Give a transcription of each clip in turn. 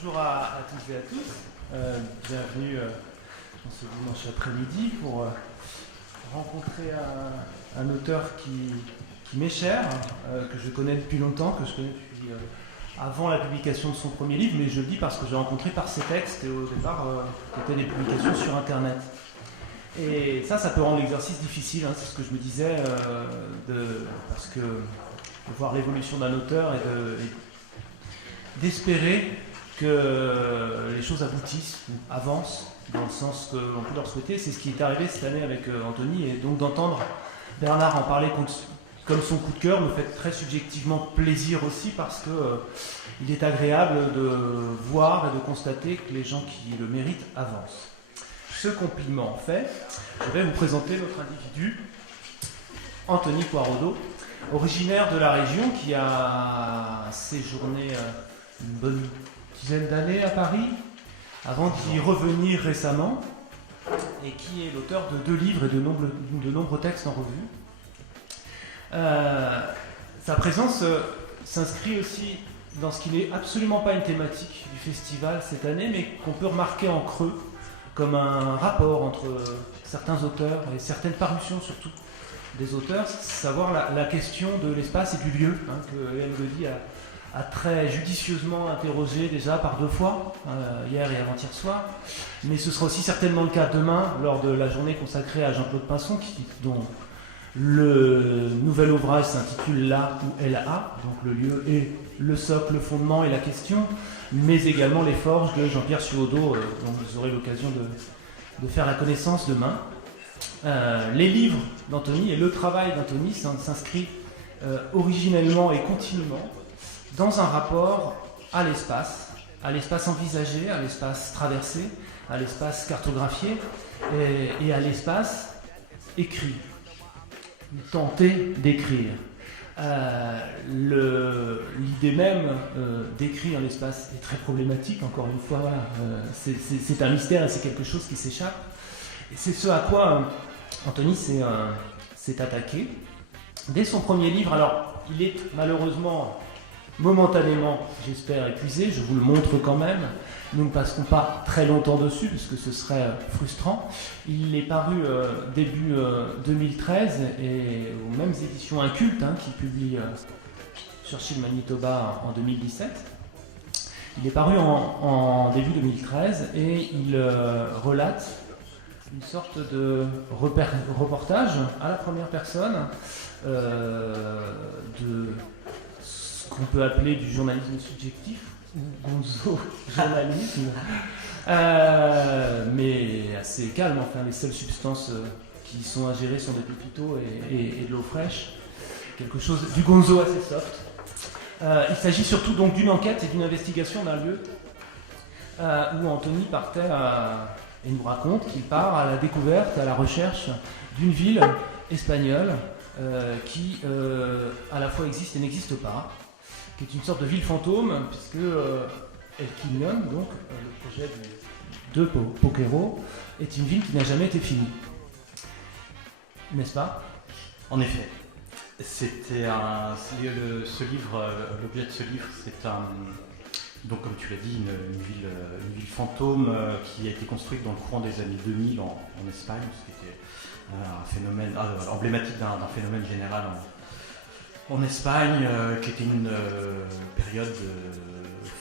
Bonjour à toutes et à tous. Bienvenue dans ce dimanche après-midi pour rencontrer un auteur qui m'est cher, que je connais depuis longtemps, que je connais depuis avant la publication de son premier livre, mais je le dis parce que j'ai rencontré par ses textes et au départ qui étaient des publications sur Internet. Et ça peut rendre l'exercice difficile, hein, c'est ce que je me disais, parce que de voir l'évolution d'un auteur et d'espérer que les choses aboutissent ou avancent dans le sens que l'on peut leur souhaiter. C'est ce qui est arrivé cette année avec Anthony, et donc d'entendre Bernard en parler comme son coup de cœur me fait très subjectivement plaisir aussi, parce que il est agréable de voir et de constater que les gens qui le méritent avancent. Ce compliment fait, je vais vous présenter notre individu, Anthony Quarodo, originaire de la région, qui a séjourné une bonne dizaine d'années à Paris, avant d'y revenir récemment, et qui est l'auteur de 2 livres et de nombreux textes en revue. Sa présence s'inscrit aussi dans ce qui n'est absolument pas une thématique du festival cette année, mais qu'on peut remarquer en creux, comme un rapport entre certains auteurs et certaines parutions surtout des auteurs, savoir la question de l'espace et du lieu, hein, que Hélène Gaudy a très judicieusement interrogé déjà par 2 fois, hier et avant-hier soir, mais ce sera aussi certainement le cas demain lors de la journée consacrée à Jean-Claude Pinson, dont le nouvel ouvrage s'intitule Là où elle a, donc le lieu et le socle, le fondement et la question, mais également les forges de Jean-Pierre Suaudeau, dont vous aurez l'occasion de faire la connaissance demain. Les livres d'Anthony et le travail d'Anthony s'inscrit originellement et continuellement dans un rapport à l'espace envisagé, à l'espace traversé, à l'espace cartographié et à l'espace écrit, tenter d'écrire. L'idée même d'écrire l'espace est très problématique, encore une fois, voilà. C'est un mystère et c'est quelque chose qui s'échappe. Et c'est ce à quoi Anthony s'est attaqué dès son premier livre. Alors, il est malheureusement, momentanément, j'espère, épuisé, je vous le montre quand même. Nous ne passerons pas très longtemps dessus, puisque ce serait frustrant. Il est paru début 2013, et aux mêmes éditions Inculte, hein, qui publie Churchill Manitoba en 2017. Il est paru en début 2013, et il relate une sorte de reportage à la première personne de ce qu'on peut appeler du journalisme subjectif, ou gonzo-journalisme, mais assez calme. Enfin, les seules substances qui sont ingérées sont des pépitos et de l'eau fraîche, quelque chose du gonzo assez soft. Il s'agit surtout donc d'une enquête et d'une investigation d'un lieu où Anthony partait et nous raconte qu'il part à la découverte, à la recherche d'une ville espagnole qui à la fois existe et n'existe pas, qui est une sorte de ville fantôme, puisque El Quimión, donc le projet de Poquero, est une ville qui n'a jamais été finie. N'est-ce pas ? En effet. L'objet de ce livre, c'est donc comme tu l'as dit, une ville fantôme qui a été construite dans le courant des années 2000 en Espagne, ce qui était un phénomène emblématique d'un phénomène général en Espagne, qui était une période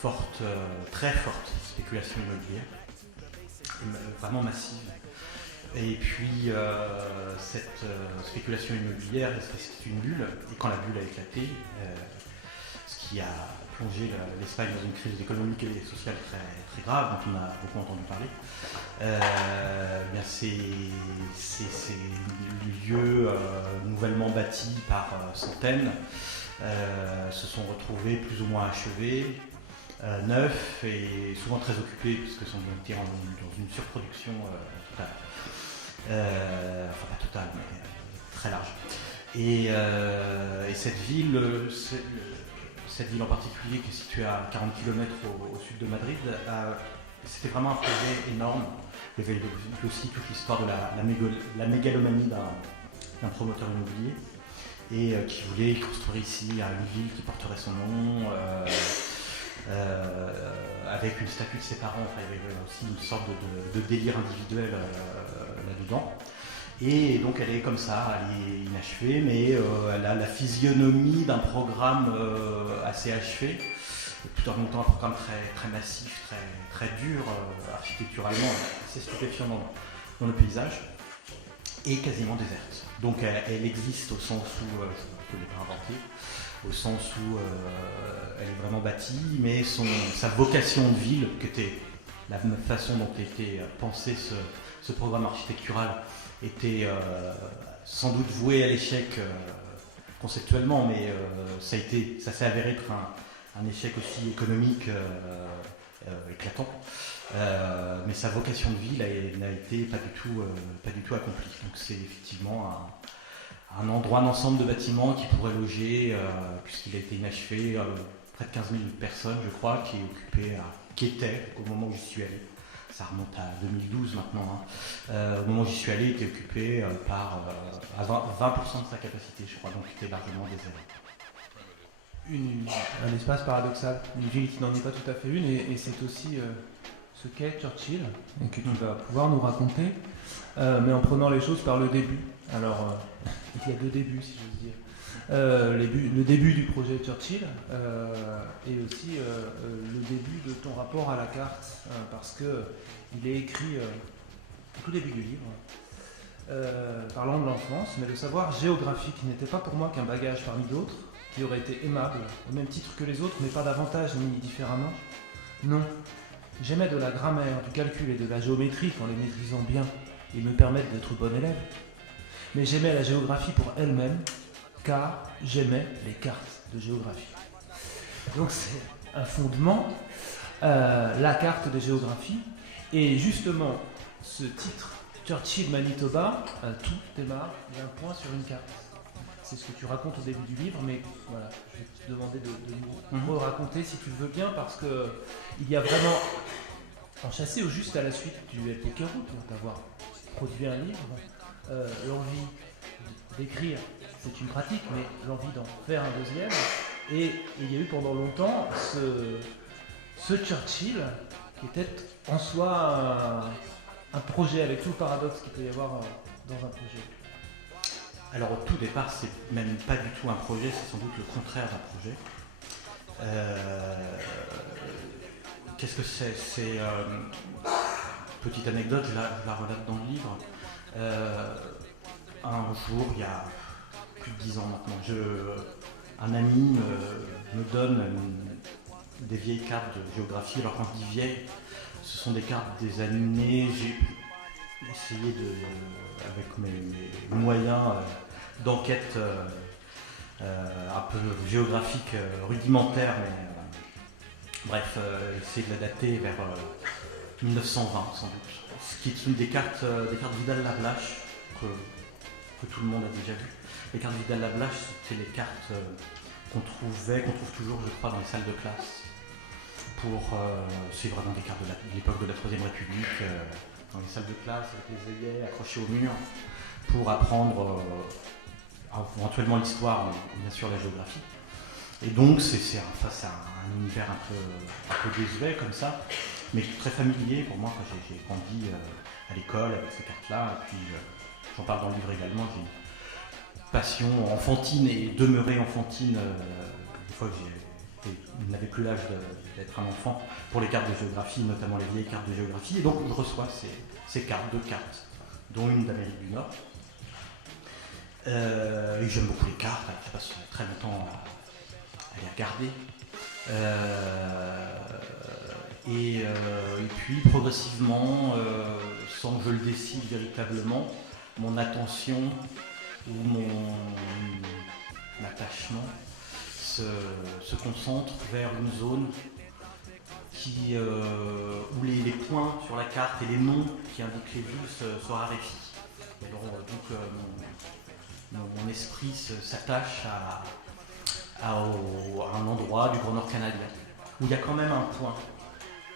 forte, très forte spéculation immobilière, vraiment massive. Et puis cette spéculation immobilière c'est une bulle, et quand la bulle a éclaté, ce qui a plongé l'Espagne dans une crise économique et sociale très, très grave, dont on a beaucoup entendu parler, bien ces lieux nouvellement bâtis par centaines se sont retrouvés plus ou moins achevés, neufs et souvent très occupés, puisque sont été dans une surproduction totale. Enfin pas totale, mais très large. Et cette ville en particulier, qui est située à 40 km au sud de Madrid, c'était vraiment un projet énorme. Il y avait aussi toute l'histoire de la mégalomanie d'un promoteur immobilier, et qui voulait construire ici une ville qui porterait son nom, avec une statue de ses parents. Enfin, il y avait aussi une sorte de délire individuel là-dedans. Et donc elle est comme ça, elle est inachevée, mais elle a la physionomie d'un programme assez achevé, tout en même temps un programme très massif, très dur, architecturalement, assez stupéfiant dans le paysage, et quasiment déserte. Donc elle existe au sens où, je ne l'ai pas inventée, au sens où elle est vraiment bâtie, mais sa vocation de ville, qui était la façon dont était pensé ce programme architectural, était sans doute voué à l'échec conceptuellement, mais ça s'est avéré être un échec aussi économique éclatant. Mais sa vocation de ville n'a été pas du tout accomplie. Donc c'est effectivement un endroit, un ensemble de bâtiments qui pourrait loger, puisqu'il a été inachevé, près de 15 000 personnes, je crois, qui était, au moment où j'y suis allé, ça remonte à 2012 maintenant, au moment où j'y suis allé, il était occupé par à 20% de sa capacité, je crois, donc il était largement désert. Un espace paradoxal, une ville qui n'en est pas tout à fait une, et c'est aussi ce qu'est Churchill, et que tu vas pouvoir nous raconter, mais en prenant les choses par le début. Alors, il y a deux débuts, si j'ose dire. Le début du projet Churchill et aussi le début de ton rapport à la carte, parce qu'il est écrit au tout début du livre, parlant de l'enfance, mais le savoir géographique n'était pas pour moi qu'un bagage parmi d'autres, qui aurait été aimable, au même titre que les autres, mais pas davantage ni différemment. Non, j'aimais de la grammaire, du calcul et de la géométrie en les maîtrisant bien, ils me permettent d'être bon élève. Mais j'aimais la géographie pour elle-même, car j'aimais les cartes de géographie. Donc c'est un fondement, la carte de géographie, et justement ce titre, Churchill Manitoba, tout démarre d'un point sur une carte. C'est ce que tu racontes au début du livre, mais voilà, je vais te demander de nous raconter si tu le veux bien, parce qu'il y a vraiment, enchâssé au juste à la suite du LPK Route, d'avoir produit un livre, l'envie d'écrire, c'est une pratique, mais l'envie d'en faire un deuxième. Et il y a eu pendant longtemps ce Churchill qui était en soi un projet, avec tout le paradoxe qu'il peut y avoir dans un projet. Alors au tout départ, c'est même pas du tout un projet, c'est sans doute le contraire d'un projet. Qu'est-ce que c'est ? C'est petite anecdote, je la relate dans le livre. Un jour, il y a plus de 10 ans maintenant, un ami me donne des vieilles cartes de géographie. Alors quand je dis vieilles, ce sont des cartes des années. J'ai essayé avec mes moyens d'enquête un peu géographique rudimentaire, mais bref, essayer de la dater vers 1920 sans doute. Ce qui est une des cartes Vidal-Lablache que tout le monde a déjà vu. Les cartes Vidal-Lablache, c'était les cartes qu'on trouve toujours, je crois, dans les salles de classe. C'est vraiment des cartes de l'époque de la Troisième République, dans les salles de classe, avec les œillets accrochés au mur, pour apprendre éventuellement l'histoire, mais bien sûr la géographie. Et donc c'est face à un univers un peu désuet comme ça, mais très familier pour moi. J'ai grandi à l'école avec ces cartes-là, et puis j'en parle dans le livre également. J'ai une passion enfantine et demeurée enfantine, une fois que je n'avais plus l'âge d'être un enfant, pour les cartes de géographie, notamment les vieilles cartes de géographie. Et donc je reçois ces cartes, 2 cartes, dont une d'Amérique du Nord. Et j'aime beaucoup les cartes, je passe très longtemps à les regarder. Et puis progressivement, sans que je le décide véritablement, mon attention ou mon attachement se concentre vers une zone où les points sur la carte et les noms qui indiquent les villes se raréfient. Alors, donc mon esprit s'attache à un endroit du Grand Nord canadien où il y a quand même un point.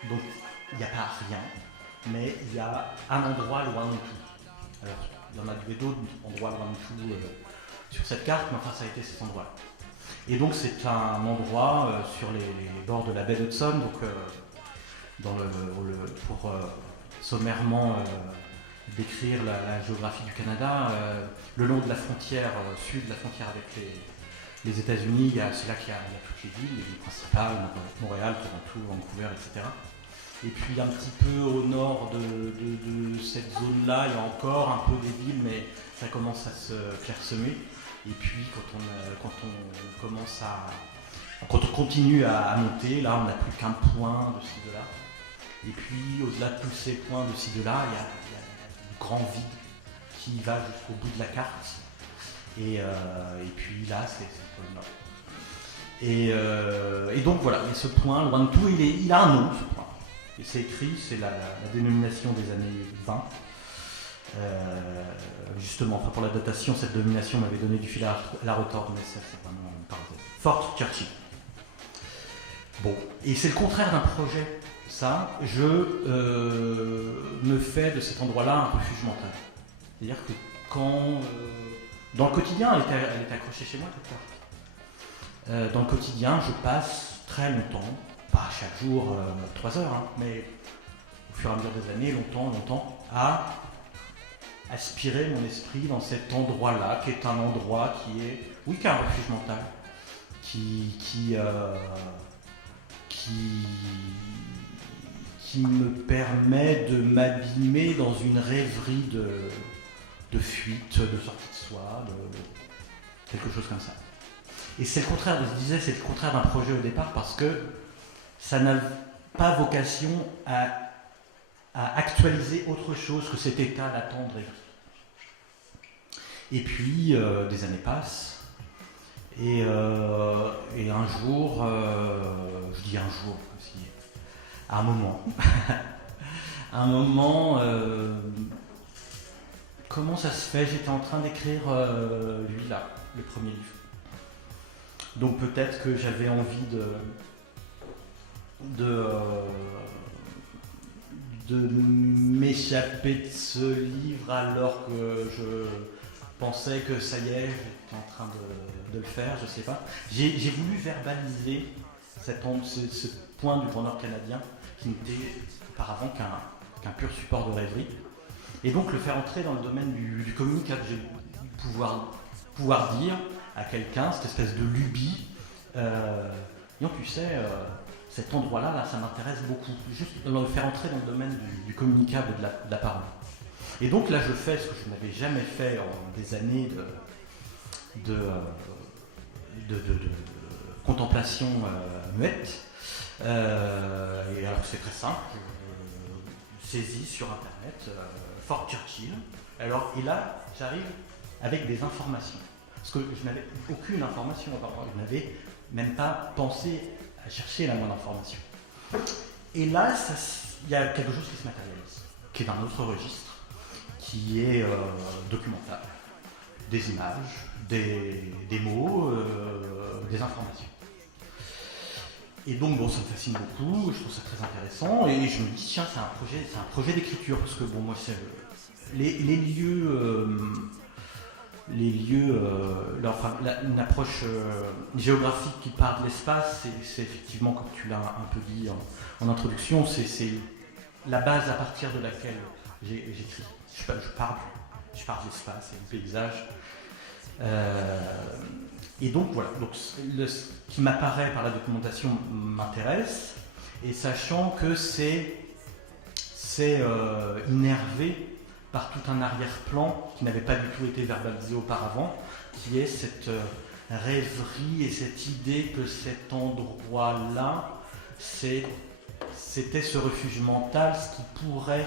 Donc il n'y a pas rien, mais il y a un endroit loin de tout. Alors il y en a d'autres endroits loin de tout sur cette carte, mais enfin ça a été cet endroit. Et donc c'est un endroit sur les bords de la baie d'Hudson, donc pour sommairement décrire la géographie du Canada, le long de la frontière sud, la frontière avec les États-Unis, c'est là qu'il y a toutes les villes, les villes principales, Montréal, Toronto, Vancouver, etc. Et puis un petit peu au nord de cette zone-là, il y a encore un peu des villes, mais ça commence à se clairsemer. Et puis quand on continue à monter, là on n'a plus qu'un point de ci, de là. Et puis au-delà de tous ces points de ci, de là, il y a un grand vide qui va jusqu'au bout de la carte. Et puis là, c'est le pôle Nord. Et donc voilà, et ce point, loin de tout, il a un nom, ce point. Et c'est écrit, c'est la dénomination des années 20. Justement, enfin pour la datation, cette dénomination m'avait donné du fil à la retordre, mais ça c'est vraiment une parenthèse. Fort Churchill. Bon, et c'est le contraire d'un projet. Ça, je me fais de cet endroit-là un refuge mental. C'est-à-dire que quand... dans le quotidien, elle est accrochée chez moi, cette carte. Dans le quotidien, je passe très longtemps, pas chaque jour 3 heures, hein, mais au fur et à mesure des années, longtemps, à aspirer mon esprit dans cet endroit-là, qui est un endroit qui est un refuge mental, qui me permet de m'abîmer dans une rêverie de fuite, de sortie de soi, de quelque chose comme ça. Et c'est le contraire, je disais, c'est le contraire d'un projet au départ parce que ça n'a pas vocation à actualiser autre chose que cet état latent de rêverie. Et puis, des années passent, et un jour, je dis un jour, comme si, à un moment, comment ça se fait? J'étais en train d'écrire, lui là, le premier livre. Donc peut-être que j'avais envie de m'échapper de ce livre alors que je pensais que ça y est, j'étais en train de le faire, je sais pas. J'ai voulu verbaliser ce point du Grand Nord canadien qui n'était auparavant qu'un pur support de rêverie. Et donc le faire entrer dans le domaine du communicable, pouvoir dire à quelqu'un cette espèce de lubie, non, tu sais, cet endroit-là, ça m'intéresse beaucoup. Juste le faire entrer dans le domaine du communicable et de la parole. Et donc là, je fais ce que je n'avais jamais fait en des années de contemplation muette. Et alors c'est très simple, je saisis sur internet Fort Churchill. Alors, et là, j'arrive avec des informations. Parce que je n'avais aucune information avant, je n'avais même pas pensé à chercher la moindre information. Et là, il y a quelque chose qui se matérialise, qui est d'un autre registre, qui est documentaire, des images, des mots, des informations. Et donc, bon, ça me fascine beaucoup, je trouve ça très intéressant, et je me dis, tiens, c'est un projet d'écriture, parce que, bon, moi, c'est les lieux, une approche géographique qui part de l'espace, c'est effectivement, comme tu l'as un peu dit en introduction, c'est la base à partir de laquelle j'écris. Je pars de l'espace et du paysage. Et donc voilà, ce qui m'apparaît par la documentation m'intéresse, et sachant que c'est innervé par tout un arrière-plan qui n'avait pas du tout été verbalisé auparavant, qui est cette rêverie et cette idée que cet endroit-là, c'était ce refuge mental, ce qui pourrait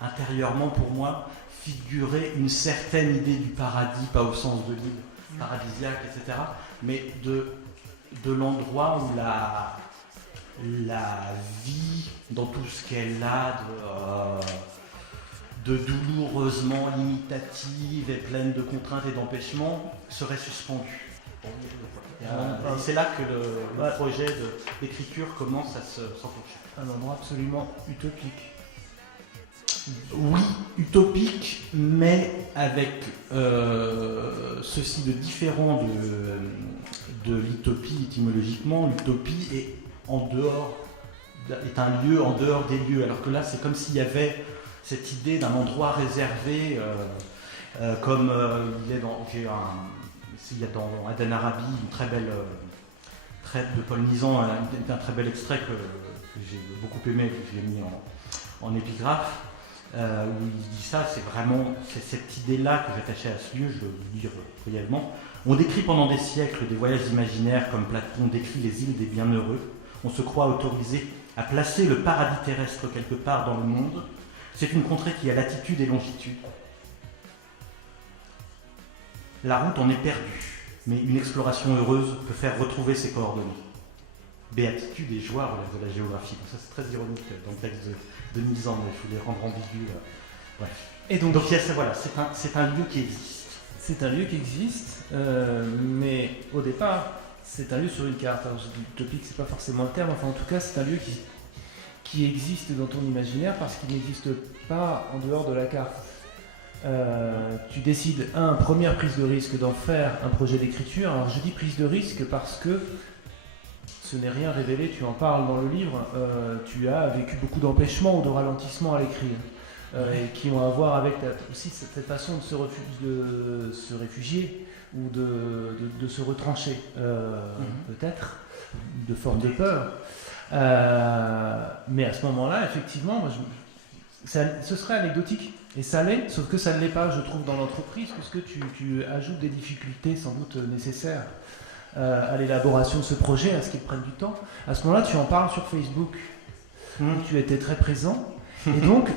intérieurement pour moi figurer une certaine idée du paradis, pas au sens de l'île paradisiaque, etc., mais de l'endroit où la vie, dans tout ce qu'elle a de douloureusement limitative et pleine de contraintes et d'empêchements, serait suspendue. Et c'est là que le projet d'écriture commence à s'enclencher. Un endroit absolument utopique. Oui, utopique, mais avec ceci de différent de l'utopie étymologiquement. L'utopie est un lieu en dehors des lieux, alors que là c'est comme s'il y avait cette idée d'un endroit réservé, comme il y a dans Aden Arabi une très belle traite de Paul Nizan, un très bel extrait que j'ai beaucoup aimé, que je l'ai mis en épigraphe, où il dit ça, c'est cette idée-là que j'attachais à ce lieu, je vais vous dire brièvement. On décrit pendant des siècles des voyages imaginaires comme Platon décrit les îles des bienheureux. On se croit autorisé à placer le paradis terrestre quelque part dans le monde. C'est une contrée qui a latitude et longitude. La route en est perdue, mais une exploration heureuse peut faire retrouver ses coordonnées. Béatitude et joie relèvent de la géographie. Ça c'est très ironique dans le texte de Nizan, mais je voulais rendre ambigu. Bref. Et donc il y a ça, voilà, c'est un lieu qui existe. C'est un lieu qui existe, mais au départ, c'est un lieu sur une carte. Alors je dis utopique, c'est pas forcément le terme, enfin en tout cas c'est un lieu qui existe dans ton imaginaire parce qu'il n'existe pas en dehors de la carte. Tu décides, première prise de risque d'en faire un projet d'écriture. Alors je dis prise de risque parce que ce n'est rien révélé, tu en parles dans le livre, tu as vécu beaucoup d'empêchements ou de ralentissements à l'écrire, et qui ont à voir avec aussi cette façon de se réfugier ou de se retrancher, peut-être, de forme de peur. Mais à ce moment-là, effectivement, moi, ce serait anecdotique. Et ça l'est, sauf que ça ne l'est pas, je trouve, dans l'entreprise, puisque tu ajoutes des difficultés sans doute nécessaires à l'élaboration de ce projet, à ce qu'il prenne du temps. À ce moment-là, tu en parles sur Facebook, où tu étais très présent, et donc,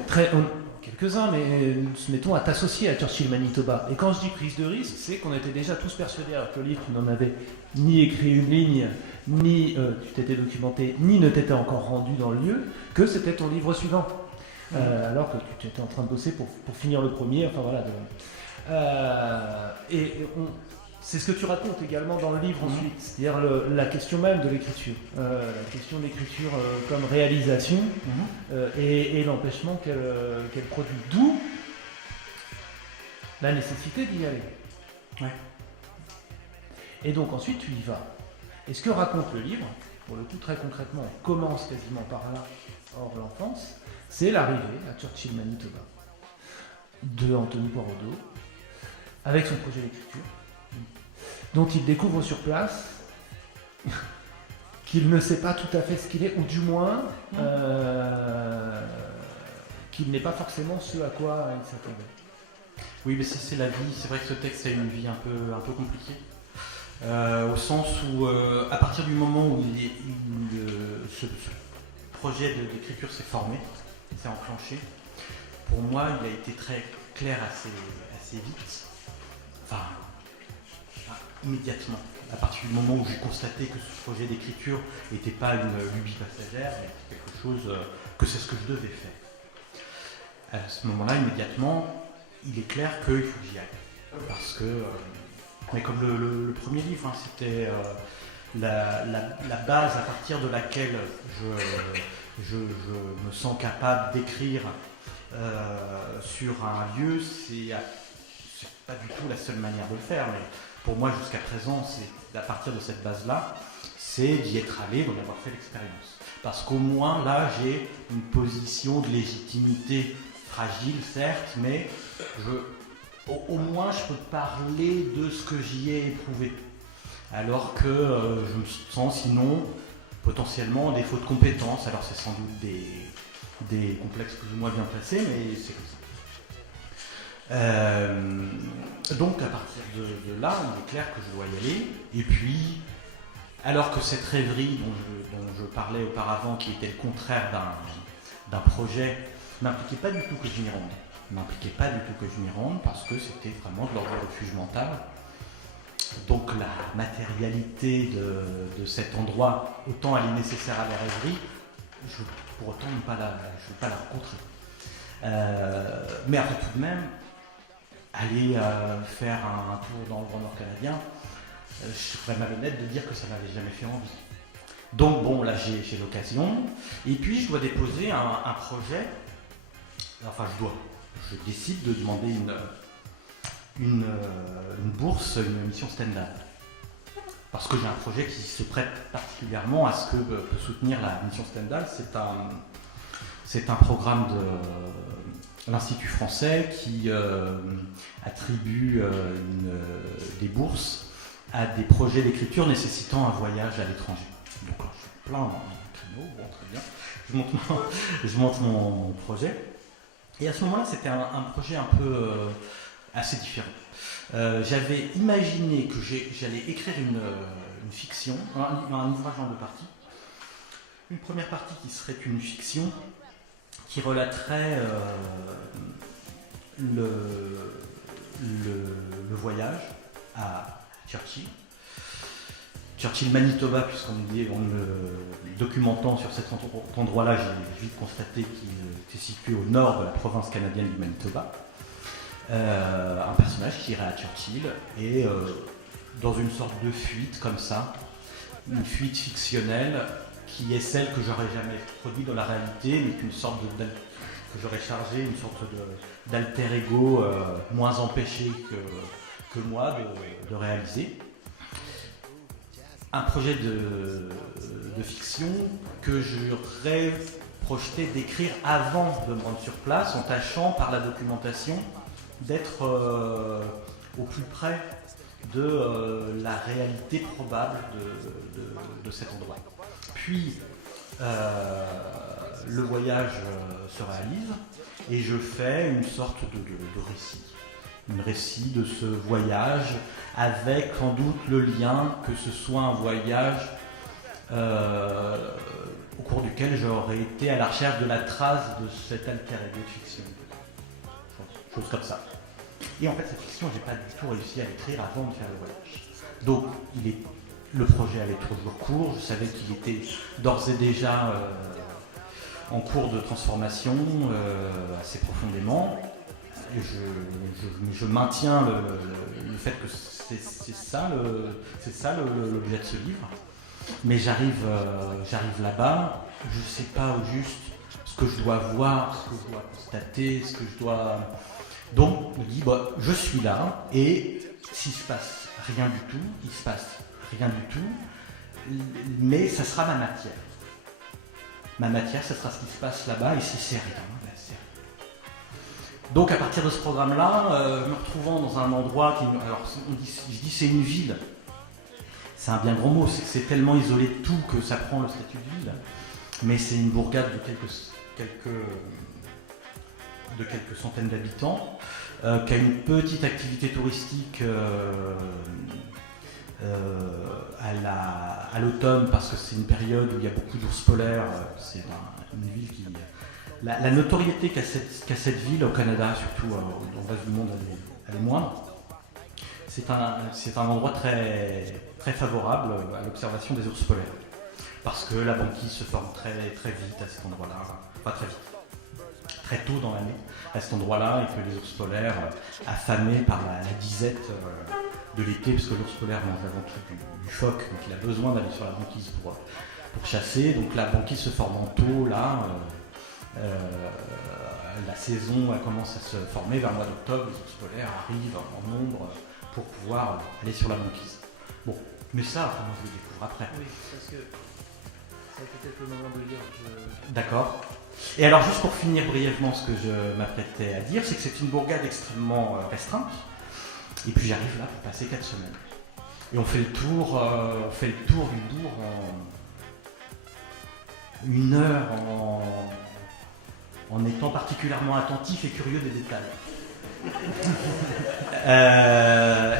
quelques-uns, mais mettons à t'associer à Churchill Manitoba. Et quand je dis prise de risque, c'est qu'on était déjà tous persuadés, alors que le livre, tu n'en avais ni écrit une ligne, ni tu t'étais documenté, ni ne t'étais encore rendu dans le lieu, que c'était ton livre suivant. Alors que tu étais en train de bosser pour finir le premier, enfin voilà. C'est ce que tu racontes également dans le livre ensuite, c'est-à-dire la question même de l'écriture, la question de l'écriture comme réalisation et l'empêchement qu'elle produit, d'où la nécessité d'y aller. Ouais. Et donc ensuite tu y vas. Et ce que raconte le livre, pour le coup très concrètement, on commence quasiment par là, hors l'enfance, c'est l'arrivée à Churchill Manitoba de Anthony Poirodeau avec son projet d'écriture, dont il découvre sur place qu'il ne sait pas tout à fait ce qu'il est, ou du moins qu'il n'est pas forcément ce à quoi il s'attendait. Oui, mais c'est la vie. C'est vrai que ce texte a une vie un peu compliquée. Au sens où, à partir du moment où ce projet d'écriture s'est formé, s'est enclenché, pour moi, il a été très clair assez vite. Enfin, immédiatement. À partir du moment où j'ai constaté que ce projet d'écriture n'était pas une lubie passagère, mais quelque chose que c'est ce que je devais faire. À ce moment-là, immédiatement, il est clair qu'il faut que j'y aille. Parce que, mais comme le premier livre, c'était la base à partir de laquelle je me sens capable d'écrire sur un lieu, c'est pas du tout la seule manière de le faire, mais pour moi jusqu'à présent, c'est à partir de cette base-là, c'est d'y être allé, d'en avoir fait l'expérience. Parce qu'au moins là, j'ai une position de légitimité fragile, certes, mais au moins je peux parler de ce que j'y ai éprouvé. Alors que je me sens sinon potentiellement défaut de compétences, alors c'est sans doute des complexes plus ou moins bien placés, mais c'est comme ça. Donc à partir de là, il est clair que je dois y aller, et puis, alors que cette rêverie dont je parlais auparavant, qui était le contraire d'un projet, n'impliquait pas du tout que je m'y rende, parce que c'était vraiment de l'ordre du refuge mental. Donc la matérialité de cet endroit, autant elle est nécessaire à la rêverie, pour autant je ne veux pas la rencontrer. Mais après tout de même, aller faire un tour dans le Grand Nord canadien, je serais malhonnête de dire que ça ne m'avait jamais fait envie. Donc bon, là j'ai l'occasion, et puis je dois déposer un projet, je décide de demander une bourse, une mission stand-up. parce que j'ai un projet qui se prête particulièrement à ce que peut soutenir la mission Stendhal. C'est un programme de l'Institut français qui attribue des bourses à des projets d'écriture nécessitant un voyage à l'étranger. Donc là, je suis plein dans le créneau, bon, très bien. Je monte mon projet. Et à ce moment-là, c'était un projet un peu assez différent. J'avais imaginé que j'allais écrire une fiction, un ouvrage en 2 parties. Une première partie qui serait une fiction qui relaterait le voyage à Churchill, Manitoba, puisqu'on en me documentant sur cet endroit-là, j'ai vite constaté qu'il était situé au nord de la province canadienne du Manitoba. Un personnage qui irait à Churchill et dans une sorte de fuite comme ça, une fuite fictionnelle qui est celle que j'aurais jamais produite dans la réalité, mais qu'une sorte que j'aurais chargé, une sorte d'alter ego moins empêché que moi de réaliser. Un projet de fiction que j'aurais projeté d'écrire avant de me rendre sur place, en tâchant par la documentation d'être au plus près de la réalité probable de cet endroit. Puis le voyage se réalise et je fais une sorte de récit. Un récit de ce voyage avec sans doute le lien que ce soit un voyage au cours duquel j'aurais été à la recherche de la trace de cet alter ego de fiction. Chose comme ça. Et en fait, cette fiction, j'ai pas du tout réussi à l'écrire avant de faire le voyage. Donc, le projet avait toujours cours. Je savais qu'il était d'ores et déjà en cours de transformation assez profondément. Et je maintiens le fait que c'est ça l'objet de ce livre. Mais j'arrive là-bas, je ne sais pas au juste ce que je dois voir, ce que je dois constater, ce que je dois... Donc, je me dis, je suis là, et s'il ne se passe rien du tout, il ne se passe rien du tout, mais ça sera ma matière. Ma matière, ça sera ce qui se passe là-bas, et si c'est rien, ben c'est rien. Donc, à partir de ce programme-là, me retrouvant dans un endroit qui... Alors, je dis c'est une ville. C'est un bien grand mot, c'est que c'est tellement isolé de tout que ça prend le statut de ville. Mais c'est une bourgade de quelques centaines d'habitants, qui a une petite activité touristique à l'automne, parce que c'est une période où il y a beaucoup d'ours polaires. C'est une ville qui... La notoriété qu'a cette ville au Canada, surtout dans le reste du monde, elle est moindre. C'est un endroit très, très favorable à l'observation des ours polaires. Parce que la banquise se forme très, très vite à cet endroit-là. Pas très vite. Très tôt dans l'année, à cet endroit-là, et que les ours polaires, affamés par la disette de l'été, parce que l'ours polaire mange avant tout du phoque, donc il a besoin d'aller sur la banquise pour chasser. Donc la banquise se forme en tôt, là. La saison commence à se former vers le mois d'octobre, les ours polaires arrivent en nombre pour pouvoir aller sur la banquise. Bon, mais ça, moi je le découvre après. Oui, parce que ça peut-être le moment de lire. D'accord. Et alors, juste pour finir brièvement ce que je m'apprêtais à dire, c'est que c'est une bourgade extrêmement restreinte. Et puis j'arrive là pour passer 4 semaines. Et on fait le tour du bourg en 1 heure, en étant particulièrement attentif et curieux des détails.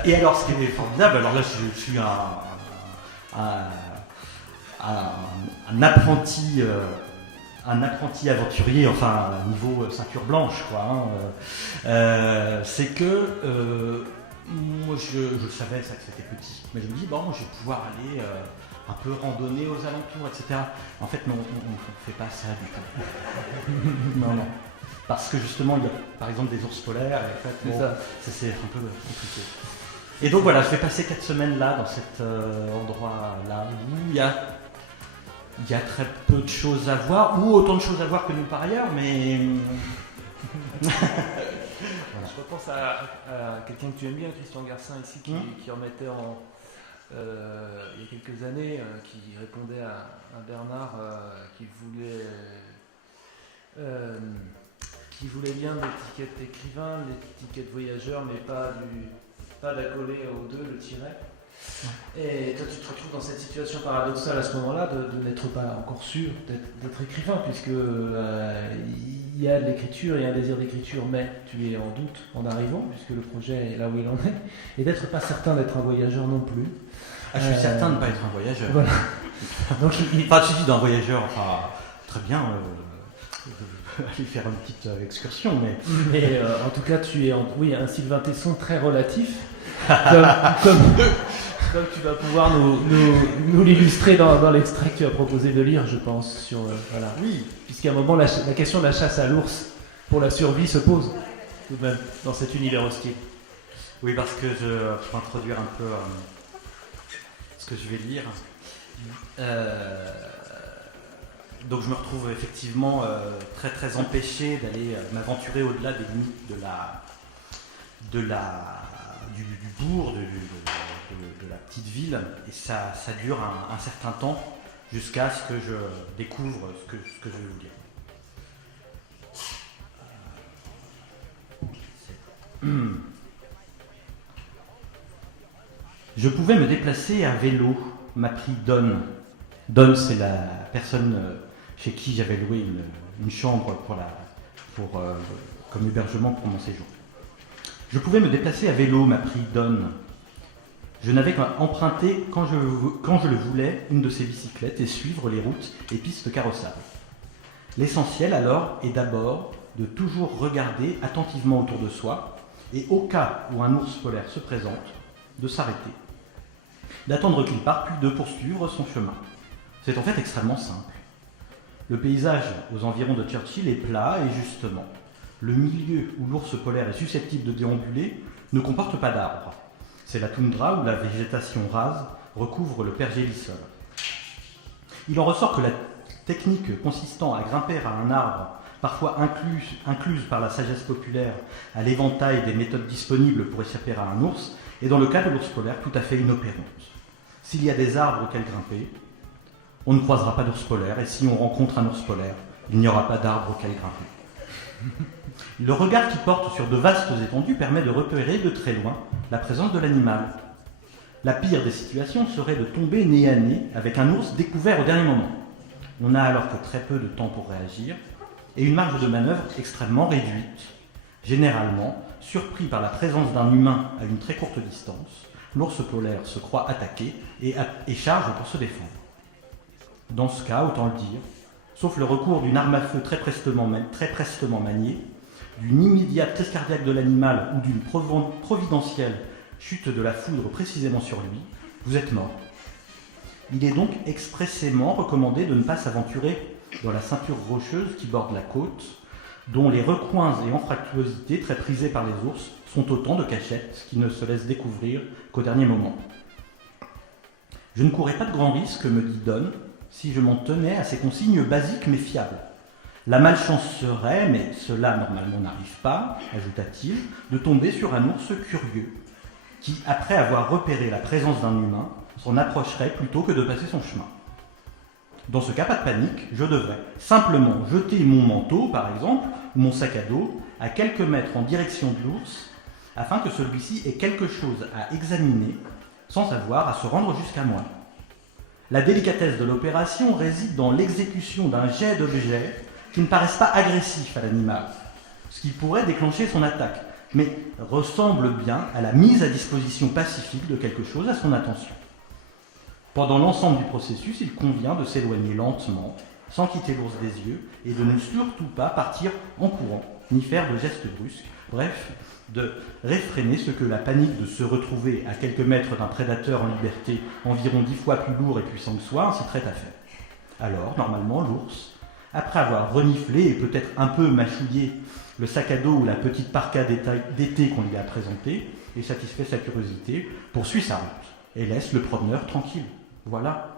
Et alors, ce qui est formidable, alors là, je suis un apprenti aventurier, enfin niveau ceinture blanche, quoi. C'est que moi, je le savais, ça, que c'était petit, mais je me dis bon, je vais pouvoir aller un peu randonner aux alentours, etc. En fait, non, on ne fait pas ça du tout. non. Parce que justement, il y a par exemple des ours polaires, et en fait, bon, c'est un peu compliqué. Et donc voilà, je vais passer 4 semaines là, dans cet endroit-là, où il y a très peu de choses à voir, ou autant de choses à voir que nulle part ailleurs, mais... Voilà. Je repense à quelqu'un que tu aimes bien, Christian Garcin, ici, qui remettait il y a quelques années, qui répondait à Bernard qui voulait bien l'étiquette écrivain, l'étiquette voyageur, mais pas d'accoler aux deux le tiret. Et toi, tu te retrouves dans cette situation paradoxale à ce moment-là de n'être pas encore sûr d'être écrivain, puisque il y a de l'écriture, il y a un désir d'écriture, mais tu es en doute en arrivant, puisque le projet est là où il en est, et d'être pas certain d'être un voyageur non plus. Je suis certain de ne pas être un voyageur. Voilà. Donc, Enfin, tu dis d'un voyageur, enfin, très bien, aller faire une petite excursion, mais... Mais en tout cas, tu es un Sylvain Tesson très relatif, comme tu vas pouvoir nous l'illustrer dans l'extrait que tu as proposé de lire, je pense. Voilà. Oui. Puisqu'à un moment, la question de la chasse à l'ours pour la survie se pose, tout de même, dans cet univers hostile. Oui, parce que pour introduire un peu ce que je vais lire, donc je me retrouve effectivement très très empêché d'aller m'aventurer au-delà des limites du bourg, de la petite ville, et ça dure un certain temps jusqu'à ce que je découvre ce que je vais vous dire. Je pouvais me déplacer à vélo, m'a pris Don. Don, c'est la personne chez qui j'avais loué une chambre comme hébergement pour mon séjour. Je pouvais me déplacer à vélo, m'a pris Don. Je n'avais qu'à emprunter, quand je le voulais, une de ses bicyclettes et suivre les routes et pistes carrossables. L'essentiel alors est d'abord de toujours regarder attentivement autour de soi et au cas où un ours polaire se présente, de s'arrêter, d'attendre qu'il parte puis de poursuivre son chemin. C'est en fait extrêmement simple. Le paysage aux environs de Churchill est plat et justement, le milieu où l'ours polaire est susceptible de déambuler ne comporte pas d'arbres. C'est la toundra où la végétation rase recouvre le pergélisol. Il en ressort que la technique consistant à grimper à un arbre, parfois incluse par la sagesse populaire à l'éventail des méthodes disponibles pour échapper à un ours, est dans le cas de l'ours polaire tout à fait inopérante. S'il y a des arbres auxquels grimper, on ne croisera pas d'ours polaire, et si on rencontre un ours polaire, il n'y aura pas d'arbres auxquels grimper. Le regard qui porte sur de vastes étendues permet de repérer de très loin la présence de l'animal. La pire des situations serait de tomber nez à nez avec un ours découvert au dernier moment. On n'a alors que très peu de temps pour réagir et une marge de manœuvre extrêmement réduite. Généralement, surpris par la présence d'un humain à une très courte distance, l'ours polaire se croit attaqué et charge pour se défendre. Dans ce cas, autant le dire, sauf le recours d'une arme à feu très prestement maniée, d'une immédiate crise cardiaque de l'animal ou d'une providentielle chute de la foudre précisément sur lui, vous êtes mort. Il est donc expressément recommandé de ne pas s'aventurer dans la ceinture rocheuse qui borde la côte, dont les recoins et anfractuosités très prisés par les ours sont autant de cachettes qui ne se laissent découvrir qu'au dernier moment. Je ne courais pas de grands risques, me dit Don, si je m'en tenais à ces consignes basiques mais fiables. La malchance serait, mais cela normalement n'arrive pas, ajouta-t-il, de tomber sur un ours curieux, qui, après avoir repéré la présence d'un humain, s'en approcherait plutôt que de passer son chemin. Dans ce cas, pas de panique, je devrais simplement jeter mon manteau, par exemple, ou mon sac à dos, à quelques mètres en direction de l'ours, afin que celui-ci ait quelque chose à examiner, sans avoir à se rendre jusqu'à moi. La délicatesse de l'opération réside dans l'exécution d'un jet d'objets qui ne paraissent pas agressifs à l'animal, ce qui pourrait déclencher son attaque, mais ressemble bien à la mise à disposition pacifique de quelque chose à son attention. Pendant l'ensemble du processus, il convient de s'éloigner lentement, sans quitter l'ours des yeux, et de ne surtout pas partir en courant, ni faire de gestes brusques, bref, de réfréner ce que la panique de se retrouver à quelques mètres d'un prédateur en liberté, environ 10 fois plus lourd et puissant que soi, inciterait à faire. Alors, normalement, l'ours, après avoir reniflé et peut-être un peu mâchouillé le sac à dos ou la petite parka d'été qu'on lui a présenté, et satisfait sa curiosité, poursuit sa route et laisse le promeneur tranquille. Voilà.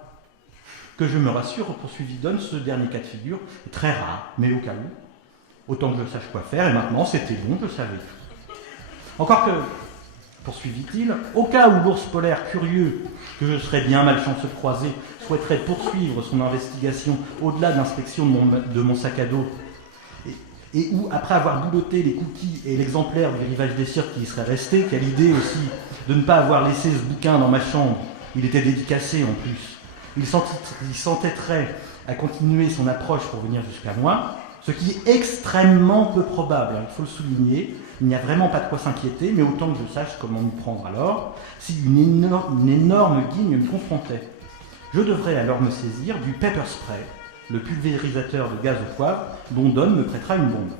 Que je me rassure, poursuivit Don, ce dernier cas de figure est très rare, mais au cas où, autant que je sache quoi faire, et maintenant c'était bon, je savais. Encore que, poursuivit-il, au cas où l'ours polaire curieux, que je serais bien malchanceux de croiser, souhaiterait poursuivre son investigation au-delà de l'inspection de mon sac à dos, et où, après avoir bouloté les cookies et l'exemplaire du Rivage des Cirques qui y serait resté, quelle idée aussi de ne pas avoir laissé ce bouquin dans ma chambre, il était dédicacé en plus. Il s'entêterait à continuer son approche pour venir jusqu'à moi, ce qui est extrêmement peu probable, il faut le souligner. Il n'y a vraiment pas de quoi s'inquiéter, mais autant que je sache comment m'y prendre alors, si une énorme guigne me confrontait. Je devrais alors me saisir du pepper spray, le pulvérisateur de gaz au poivre, dont Don me prêtera une bombe.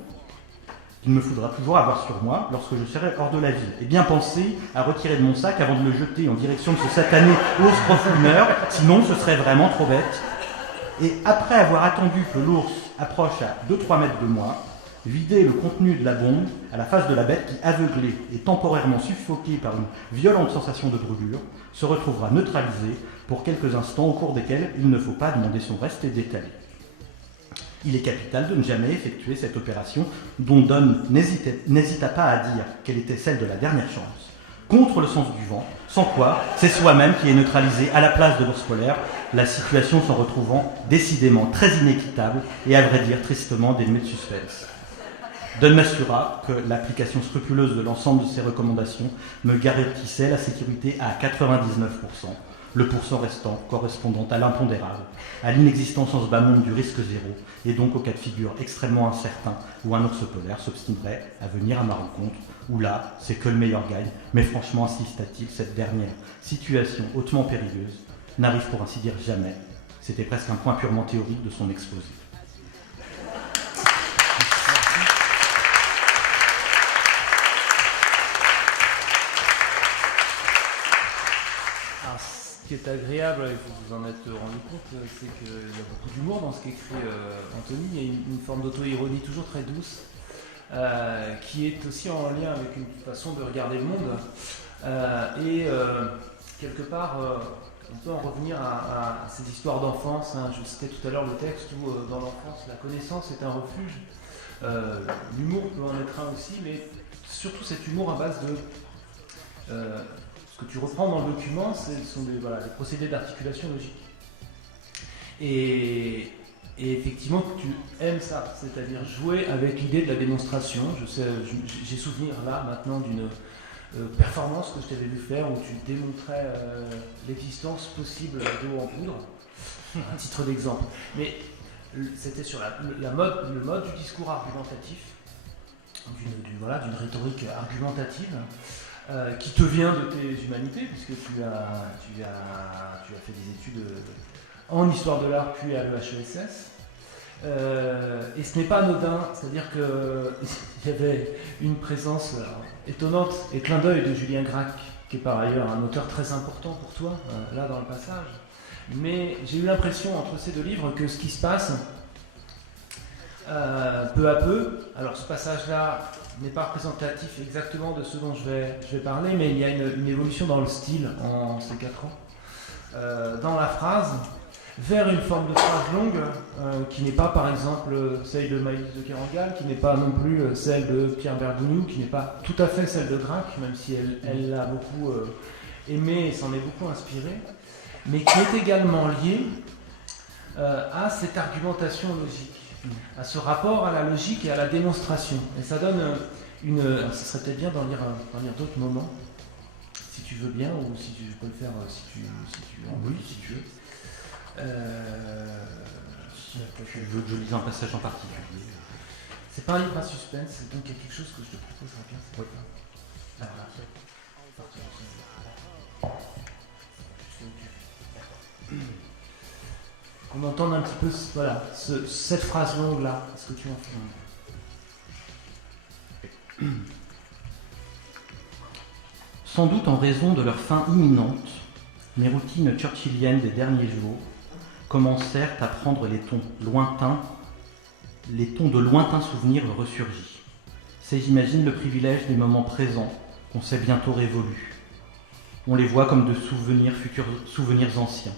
Il me faudra toujours avoir sur moi lorsque je serai hors de la ville, et bien penser à retirer de mon sac avant de le jeter en direction de ce satané ours profumeur, sinon ce serait vraiment trop bête. Et après avoir attendu que l'ours approche à 2-3 mètres de moi, vider le contenu de la bombe à la face de la bête qui, aveuglée et temporairement suffoquée par une violente sensation de brûlure, se retrouvera neutralisée pour quelques instants au cours desquels il ne faut pas demander son reste et d'étaler. Il est capital de ne jamais effectuer cette opération dont Don n'hésita pas à dire qu'elle était celle de la dernière chance, contre le sens du vent, sans quoi c'est soi-même qui est neutralisé à la place de l'ours polaire, la situation s'en retrouvant décidément très inéquitable et à vrai dire tristement dénuée de suspense. Don m'assura que l'application scrupuleuse de l'ensemble de ces recommandations me garantissait la sécurité à 99%, le pourcent restant correspondant à l'impondérable, à l'inexistence en ce bas monde du risque zéro, et donc au cas de figure extrêmement incertain où un ours polaire s'obstinerait à venir à ma rencontre, où là, c'est que le meilleur gagne, mais franchement, insista-t-il, cette dernière situation hautement périlleuse n'arrive pour ainsi dire jamais. C'était presque un point purement théorique de son exposé. Ce qui est agréable, et vous vous en êtes rendu compte, c'est qu'il y a beaucoup d'humour dans ce qu'écrit Anthony. Il y a une forme d'auto-ironie toujours très douce, qui est aussi en lien avec une façon de regarder le monde. Quelque part, on peut en revenir à ces histoires d'enfance. Je citais tout à l'heure le texte où, dans l'enfance, la connaissance est un refuge. L'humour peut en être un aussi, mais surtout cet humour à base de... ce que tu reprends dans le document, ce sont des procédés d'articulation logique. Et effectivement, tu aimes ça, c'est-à-dire jouer avec l'idée de la démonstration. J'ai souvenir là maintenant d'une performance que je t'avais vu faire où tu démontrais l'existence possible d'eau en poudre, un titre d'exemple. Mais c'était sur le mode du discours argumentatif, d'une rhétorique argumentative. Qui te vient de tes humanités, puisque tu as fait des études en histoire de l'art puis à l'EHESS. Et ce n'est pas anodin, c'est-à-dire qu'il y avait une présence étonnante et clin d'œil de Julien Gracq, qui est par ailleurs un auteur très important pour toi, là dans le passage. Mais j'ai eu l'impression entre ces deux livres que ce qui se passe peu à peu, alors ce passage-là n'est pas représentatif exactement de ce dont je vais parler, mais il y a une évolution dans le style en ces 4 ans, dans la phrase, vers une forme de phrase longue qui n'est pas par exemple celle de Maëlys de Kerangal, qui n'est pas non plus celle de Pierre Bergogneau, qui n'est pas tout à fait celle de Gracq, même si elle l'a beaucoup aimé et s'en est beaucoup inspirée, mais qui est également liée à cette argumentation logique, à ce rapport à la logique et à la démonstration. Et ça donne alors ce serait peut-être bien d'en lire d'autres moments, si tu veux bien, ou si je peux le faire si tu veux. Tu veux que je lise un passage en particulier? C'est pas un livre à suspense, donc il y a quelque chose que je te proposerai bien. Oui. Qu'on entende un petit peu cette phrase longue là, est-ce que tu en fais? Sans doute en raison de leur fin imminente, mes routines churchilliennes des derniers jours commencèrent à prendre les tons de lointains souvenirs ressurgis. C'est, j'imagine, le privilège des moments présents qu'on sait bientôt révolus. On les voit comme de souvenirs anciens.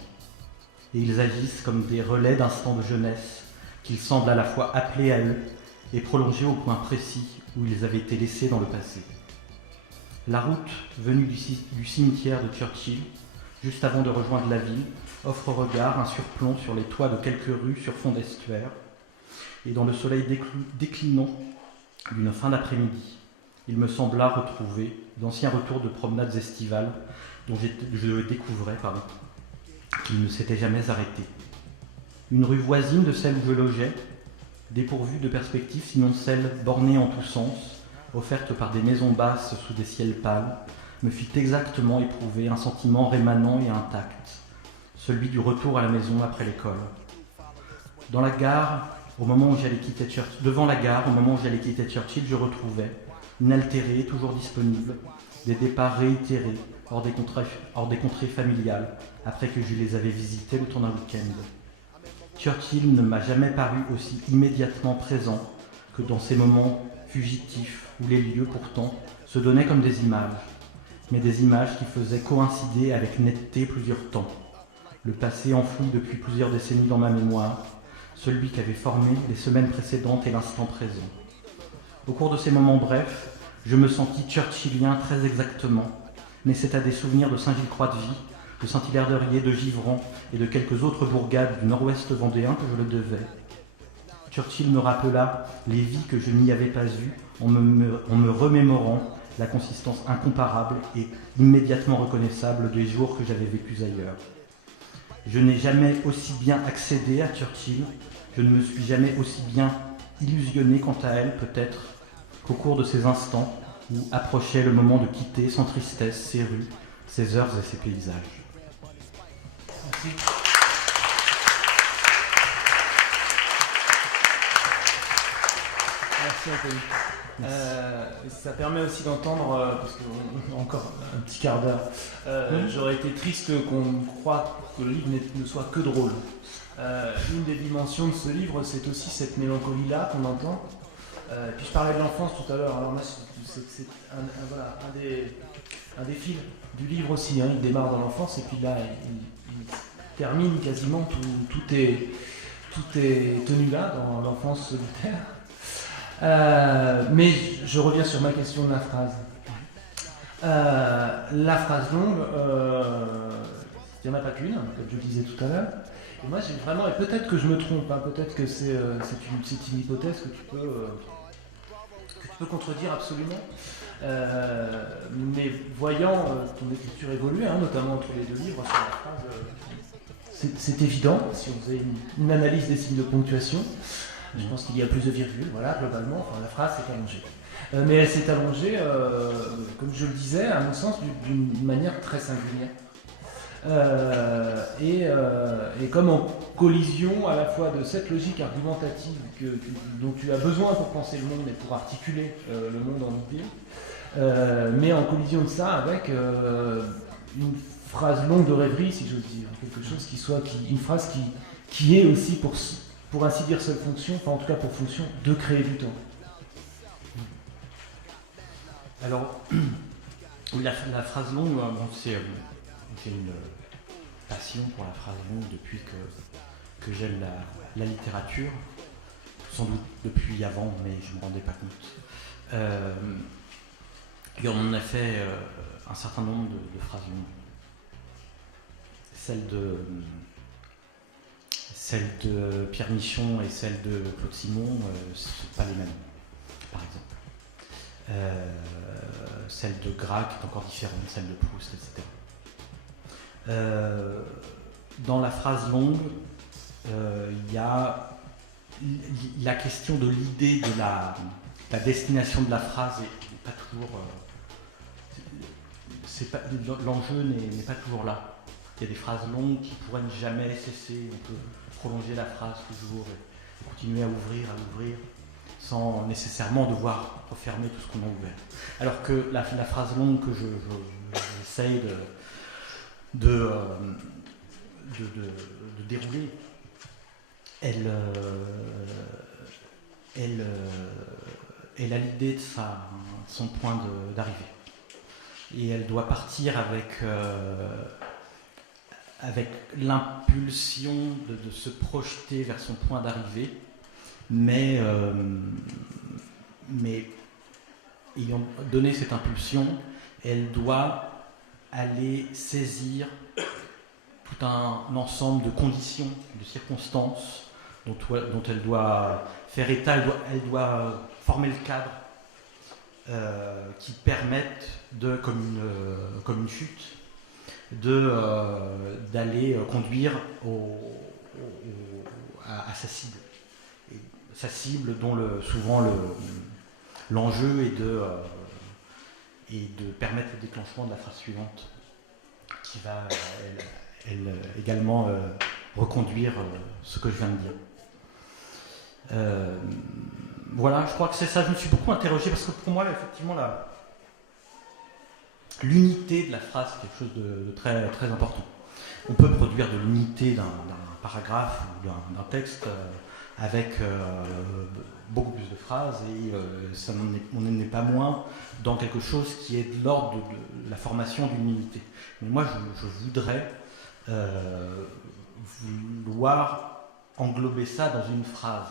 Et ils agissent comme des relais d'instants de jeunesse qu'ils semblent à la fois appeler à eux et prolonger au point précis où ils avaient été laissés dans le passé. La route venue du cimetière de Churchill, juste avant de rejoindre la ville, offre au regard un surplomb sur les toits de quelques rues sur fond d'estuaire, et dans le soleil déclinant d'une fin d'après-midi, il me sembla retrouver d'anciens retours de promenades estivales dont je découvrais qu'ils ne s'étaient jamais arrêtés. Une rue voisine de celle où je logeais, dépourvue de perspective, sinon celle bornée en tous sens, offerte par des maisons basses sous des ciels pâles, me fit exactement éprouver un sentiment rémanent et intact, celui du retour à la maison après l'école. Devant la gare, au moment où j'allais quitter Churchill, je retrouvais, inaltéré, toujours disponible, des départs réitérés hors des contrées familiales, après que je les avais visités le temps d'un week-end. Churchill ne m'a jamais paru aussi immédiatement présent que dans ces moments fugitifs où les lieux, pourtant, se donnaient comme des images, mais des images qui faisaient coïncider avec netteté plusieurs temps. Le passé enfoui depuis plusieurs décennies dans ma mémoire, celui qu'avait formé les semaines précédentes et l'instant présent. Au cours de ces moments brefs, je me sentis churchillien très exactement, mais c'est à des souvenirs de Saint-Gilles-Croix-de-Vie, de Saint-Hilaire-de-Riez, de Givran et de quelques autres bourgades du nord-ouest vendéen que je le devais. Churchill me rappela les vies que je n'y avais pas eues en me remémorant la consistance incomparable et immédiatement reconnaissable des jours que j'avais vécus ailleurs. Je n'ai jamais aussi bien accédé à Churchill, je ne me suis jamais aussi bien illusionné quant à elle peut-être qu'au cours de ces instants où approchait le moment de quitter sans tristesse ces rues, ces heures et ces paysages. Merci. Merci Anthony. Ça permet aussi d'entendre, parce qu'on a encore un petit quart d'heure, j'aurais été triste qu'on croie que le livre ne soit que drôle. Une des dimensions de ce livre, c'est aussi cette mélancolie-là qu'on entend. Puis je parlais de l'enfance tout à l'heure, alors moi c'est un des fils du livre aussi, hein. Il démarre dans l'enfance et puis là il termine quasiment, tout est tenu là dans l'enfance solitaire. Mais je reviens sur ma question de la phrase. La phrase longue, il n'y en a pas qu'une, comme je le disais tout à l'heure. Et moi j'ai vraiment, et peut-être que je me trompe, hein, peut-être que c'est une hypothèse que tu peux contredire absolument. Mais voyant ton écriture évoluer, hein, notamment entre les deux livres, sur la phrase, c'est évident, si on faisait une analyse des signes de ponctuation. Je pense qu'il y a plus de virgules, voilà, globalement, enfin, la phrase s'est allongée. Mais elle s'est allongée, comme je le disais, à mon sens, d'une manière très singulière. Et comme en collision à la fois de cette logique argumentative dont tu as besoin pour penser le monde et pour articuler le monde en idée, mais en collision de ça avec une phrase longue de rêverie, si j'ose dire, quelque chose une phrase qui est aussi pour ainsi dire seule fonction, enfin en tout cas pour fonction de créer du temps. Alors, la phrase longue, j'ai une passion pour la phrase longue depuis que j'aime la littérature, sans doute depuis avant, mais je ne me rendais pas compte. Et on en a fait un certain nombre de phrases longues. Celle de Pierre Michon et celle de Claude Simon, ce ne sont pas les mêmes, par exemple. Celle de Gras qui est encore différente, celle de Proust, etc. Dans la phrase longue, il y a la question de l'idée de la destination de la phrase n'est pas toujours. L'enjeu n'est pas toujours là. Il y a des phrases longues qui pourraient ne jamais cesser. On peut prolonger la phrase toujours et continuer à ouvrir, sans nécessairement devoir refermer tout ce qu'on a ouvert. Alors que la phrase longue que j'essaye de dérouler, elle a l'idée de son point d'arrivée. Et elle doit partir avec l'impulsion de se projeter vers son point d'arrivée, mais ayant donné cette impulsion, elle doit aller saisir tout un ensemble de conditions, de circonstances dont elle doit faire état, elle doit former le cadre qui permettent, comme une chute, d'aller conduire à sa cible. Et sa cible dont souvent l'enjeu est de permettre le déclenchement de la phrase suivante qui va elle également reconduire ce que je viens de dire. Voilà, je crois que c'est ça. Je me suis beaucoup interrogé parce que pour moi, effectivement, l'unité de la phrase, c'est quelque chose de très, très important. On peut produire de l'unité d'un paragraphe ou d'un texte avec beaucoup plus de phrases et on n'est pas moins dans quelque chose qui est de l'ordre de la formation d'une unité. Mais moi, je voudrais vouloir englober ça dans une phrase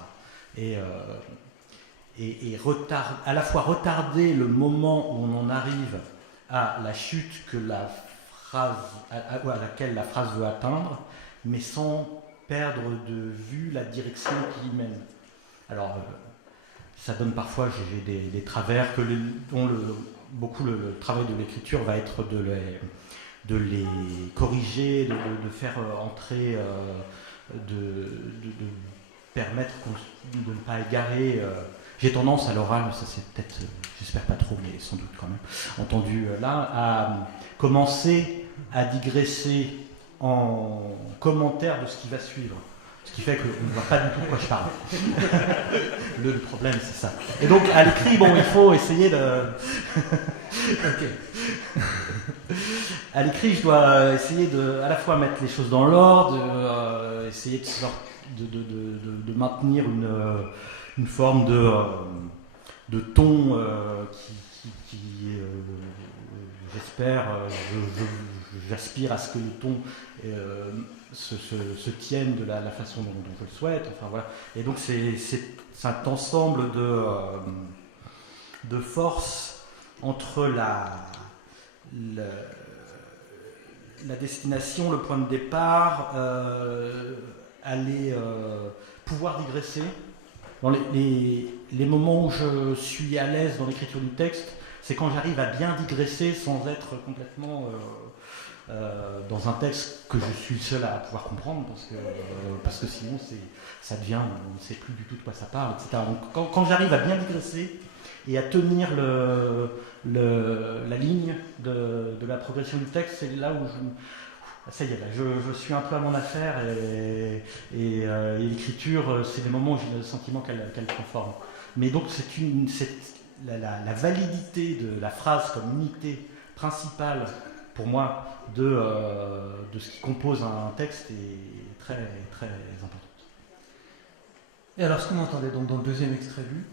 et à la fois retarder le moment où on en arrive à la chute que la phrase, à laquelle la phrase veut atteindre, mais sans perdre de vue la direction qui y mène. Alors, ça donne parfois, j'ai des travers dont beaucoup le travail de l'écriture va être de les corriger, de faire entrer, de permettre de ne pas égarer. J'ai tendance à l'oral, ça c'est peut-être, j'espère pas trop, mais sans doute quand même, entendu là, à commencer à digresser en commentaire de ce qui va suivre. Ce qui fait qu'on ne voit pas du tout de quoi je parle. Le problème, c'est ça. Et donc, à l'écrit, il faut essayer de... Ok. À l'écrit, je dois essayer à la fois mettre les choses dans l'ordre, essayer de maintenir une forme de ton qui j'espère, j'aspire à ce que le ton se tienne de la façon dont je le souhaite. Enfin, voilà. Et donc c'est un ensemble de forces entre la destination, le point de départ, aller pouvoir digresser. Dans les moments où je suis à l'aise dans l'écriture du texte, c'est quand j'arrive à bien digresser sans être complètement dans un texte que je suis le seul à pouvoir comprendre, parce que sinon ça devient, on ne sait plus du tout de quoi ça parle, etc. Donc quand j'arrive à bien digresser et à tenir la ligne de la progression du texte, c'est là où ça y est, là, je suis un peu à mon affaire et l'écriture, c'est des moments où j'ai le sentiment qu'elle prend forme. Mais donc la validité de la phrase comme unité principale pour moi de ce qui compose un texte est très, très importante. Et alors ce qu'on entendait donc dans le deuxième extrait lu,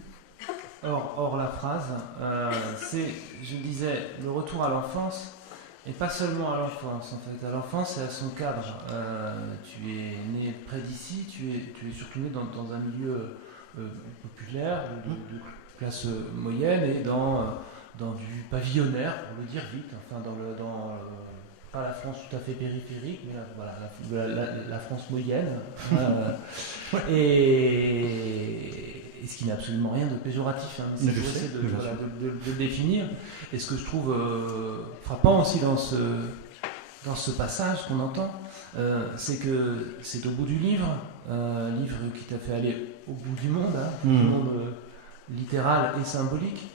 hors la phrase, c'est, je disais, le retour à l'enfance. Et pas seulement à l'enfance, en fait. À l'enfance et à son cadre. Tu es né près d'ici, tu es surtout né dans un milieu populaire, de classe moyenne, et dans du pavillonnaire, pour le dire vite, enfin pas la France tout à fait périphérique, mais la France moyenne. Et ce qui n'a absolument rien de péjoratif, hein, mais c'est de le définir. Et ce que je trouve frappant aussi dans ce passage qu'on entend, c'est que c'est au bout du livre qui t'a fait aller au bout du monde, du monde littéral et symbolique,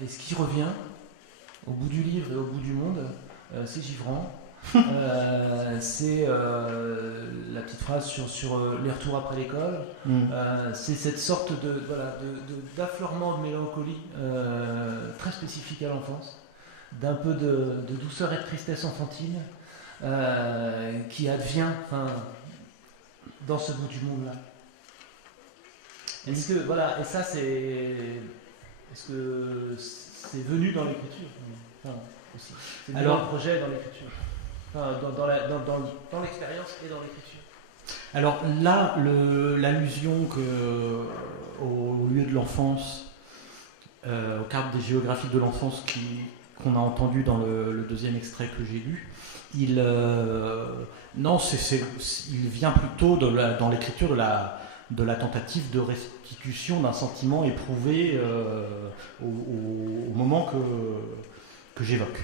et ce qui revient au bout du livre et au bout du monde, c'est givrant. C'est la petite phrase sur les retours après l'école. C'est cette sorte d'affleurement de mélancolie très spécifique à l'enfance, d'un peu de douceur et de tristesse enfantine qui advient dans ce bout du monde là. Est-ce que et ça est-ce que c'est venu dans l'écriture aussi. C'est venu dans le projet, dans l'écriture. Dans l'expérience et dans l'écriture. Alors là, l'allusion au lieu de l'enfance, aux cartes géographiques de l'enfance qui qu'on a entendu dans le deuxième extrait que j'ai lu, il vient plutôt dans l'écriture de la tentative de restitution d'un sentiment éprouvé au moment que j'évoque.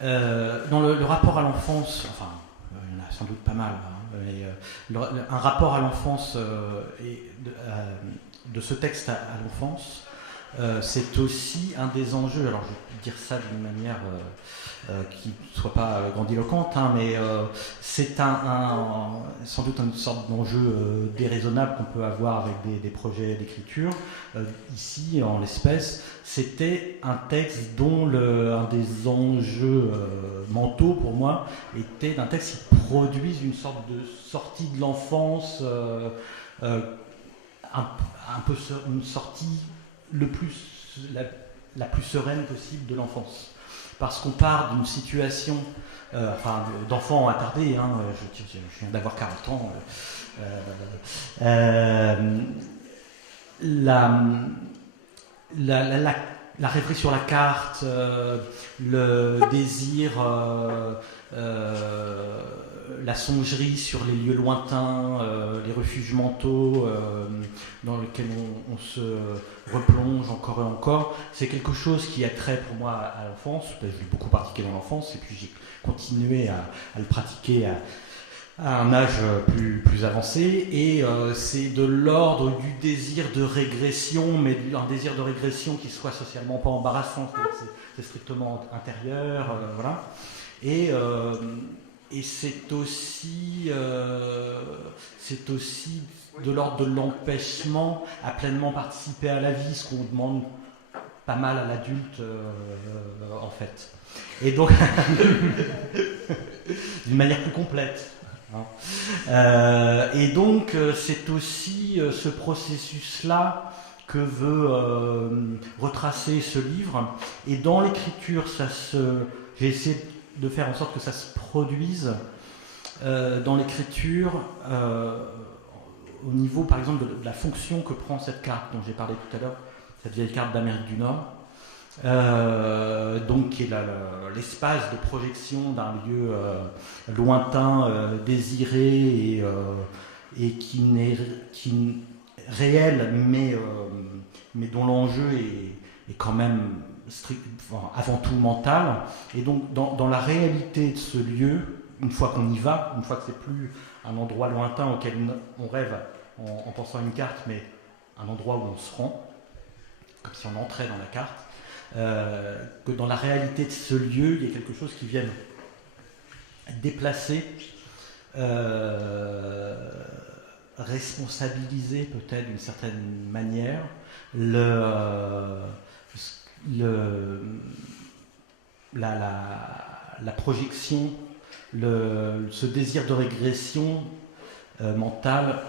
Dans le rapport à l'enfance, enfin, il y en a sans doute pas mal, hein, mais, un rapport à l'enfance de ce texte à l'enfance, c'est aussi un des enjeux, alors je vais dire ça d'une manière qui ne soit pas grandiloquente, hein, mais c'est sans doute une sorte d'enjeu déraisonnable qu'on peut avoir avec des projets d'écriture. Ici, en l'espèce, c'était un texte dont un des enjeux mentaux pour moi était d'un texte qui produise une sorte de sortie de l'enfance, un peu une sortie la plus sereine possible de l'enfance. Parce qu'on part d'une situation d'enfant attardé, hein, je viens d'avoir 40 ans, la rêverie sur la carte, le désir, la songerie sur les lieux lointains, les refuges mentaux dans lesquels on se replonge encore et encore, c'est quelque chose qui a trait pour moi à l'enfance. Je l'ai beaucoup pratiqué dans l'enfance et puis j'ai continué à le pratiquer à un âge plus avancé, et c'est de l'ordre du désir de régression, mais un désir de régression qui soit socialement pas embarrassant, c'est strictement intérieur, voilà. Et c'est aussi de l'ordre de l'empêchement à pleinement participer à la vie, ce qu'on demande pas mal à l'adulte en fait. Et donc, d'une manière plus complète. Hein. Et donc, c'est aussi ce processus-là que veut retracer ce livre. Et dans l'écriture, j'ai essayé de faire en sorte que ça se produise dans l'écriture au niveau, par exemple, de la fonction que prend cette carte dont j'ai parlé tout à l'heure, cette vieille carte d'Amérique du Nord, donc qui est l'espace de projection d'un lieu lointain, désiré et qui n'est réel, mais dont l'enjeu est quand même avant tout mental. Et donc dans la réalité de ce lieu, une fois qu'on y va, une fois que c'est plus un endroit lointain auquel on rêve en pensant à une carte, mais un endroit où on se rend, comme si on entrait dans la carte, que dans la réalité de ce lieu, il y a quelque chose qui vient déplacer, responsabiliser peut-être d'une certaine manière la projection, ce désir de régression mentale,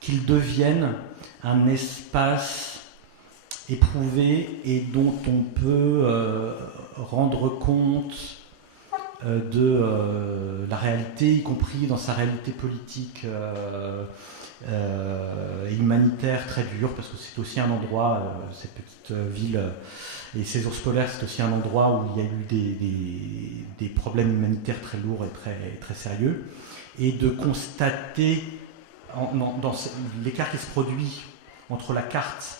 qu'il devienne un espace éprouvé et dont on peut rendre compte de la réalité, y compris dans sa réalité politique et humanitaire très dure, parce que c'est aussi un endroit, cette petite ville et ces ours polaires, c'est aussi un endroit où il y a eu des problèmes humanitaires très lourds et très, très sérieux, et de constater dans l'écart qui se produit entre la carte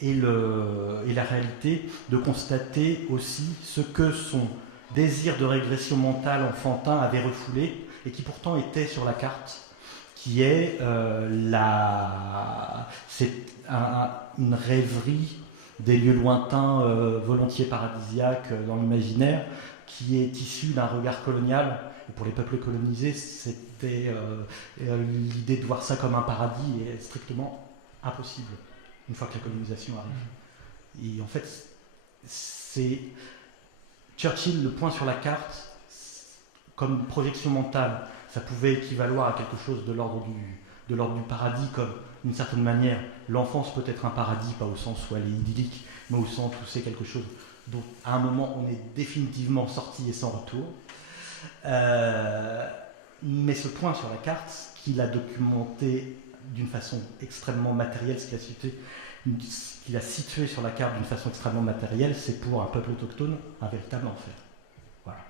et la réalité, de constater aussi ce que son désir de régression mentale enfantin avait refoulé et qui pourtant était sur la carte, qui est une rêverie des lieux lointains, volontiers paradisiaques dans l'imaginaire, qui est issue d'un regard colonial. Et pour les peuples colonisés, c'était l'idée de voir ça comme un paradis est strictement impossible une fois que la colonisation arrive. Et en fait, c'est Churchill, le point sur la carte, comme projection mentale, ça pouvait équivaloir à quelque chose de l'ordre du paradis, comme d'une certaine manière, l'enfance peut être un paradis, pas au sens où elle est idyllique, mais au sens où c'est quelque chose dont à un moment on est définitivement sorti et sans retour. Mais ce point sur la carte, qu'il a documenté d'une façon extrêmement matérielle, ce qu'il a cité, qu'il a situé sur la carte d'une façon extrêmement matérielle, c'est pour un peuple autochtone un véritable enfer. Voilà.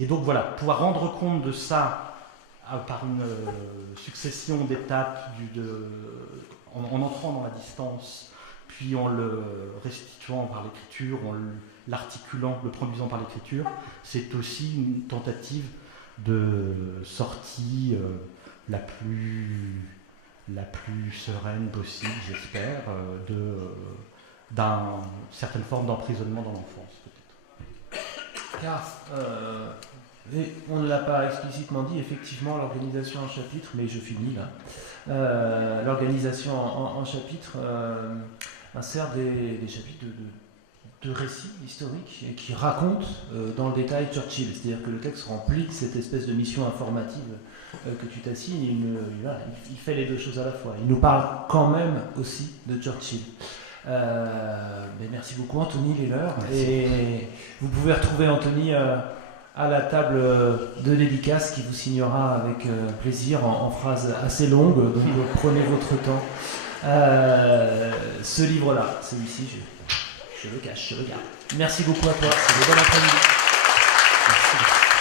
Et donc voilà, pouvoir rendre compte de ça par une succession d'étapes en entrant dans la distance, puis en le restituant par l'écriture, en l'articulant, le produisant par l'écriture, c'est aussi une tentative de sortie la plus sereine possible, j'espère, d'une certaine forme d'emprisonnement dans l'enfance, peut-être. Car, et on ne l'a pas explicitement dit, effectivement, l'organisation en chapitre, mais je finis là, l'organisation en chapitre insère des chapitres de récits historiques et qui racontent dans le détail Churchill. C'est-à-dire que le texte remplit cette espèce de mission informative que tu t'assignes. Il fait les deux choses à la fois. Il nous parle quand même aussi de Churchill. Mais merci beaucoup Anthony Lehler. Et vous pouvez retrouver Anthony à la table de dédicace qui vous signera avec plaisir en phrases assez longues. Donc prenez votre temps. Ce livre-là, celui-ci, je le cache, je le garde. Merci beaucoup à toi. C'est le bon après-midi. Merci.